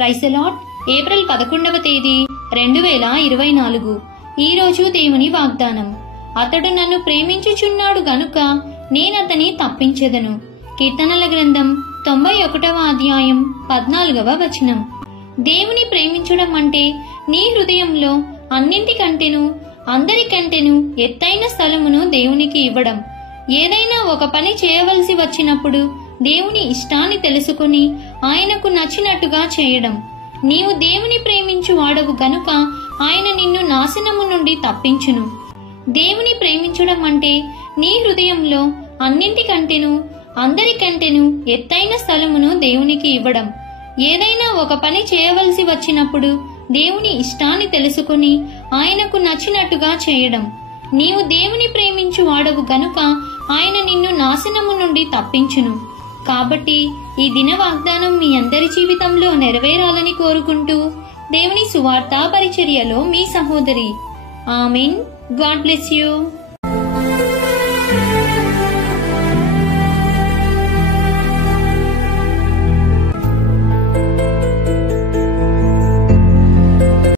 Praise the lord. April 11వ తేదీ 2024. ఈ రోజు దేవుని వాగ్దానం. అతడు నన్ను ప్రేమించుచున్నాడు గనుక నేనతని తప్పించెదను. కీర్తనల గ్రంథం 91వ అధ్యాయం 14వ వచనం. దేవుని ప్రేమించడం అంటే నీ హృదయంలో అన్నింటికంటేను అందరికంటేను ఎత్తైన స్థలమును దేవునికి ఇవ్వడం. ఏదైనా ఒక పని చేయవలసి వచ్చినప్పుడు దేవుని ఇష్టాన్ని తెలుసుకుని ఆయనకు నచ్చినట్టుగా చేయడం. నీవు దేవుని ప్రేమించు వాడవు గనుక ఆయన నిన్ను నాశనము నుండి తప్పించును. దేవుని ప్రేమించడం అంటే నీ హృదయంలో అన్నింటికంటేను అందరికంటేను ఎత్తైన స్థలమును దేవునికి ఇవ్వడం. ఏదైనా ఒక పని చేయవలసి వచ్చినప్పుడు దేవుని ఇష్టాన్ని తెలుసుకుని ఆయనకు నచ్చినట్టుగా చేయడం. నీవు దేవుని ప్రేమించు వాడవు గనుక ఆయన నిన్ను నాశనము నుండి తప్పించును. కాబట్టి ఈ దిన వాగ్దానం మీ అందరి జీవితంలో నెరవేరాలని కోరుకుంటూ దేవుని సువార్తా పరిచర్యలో మీ సహోదరి. ఆమేన్. God bless you.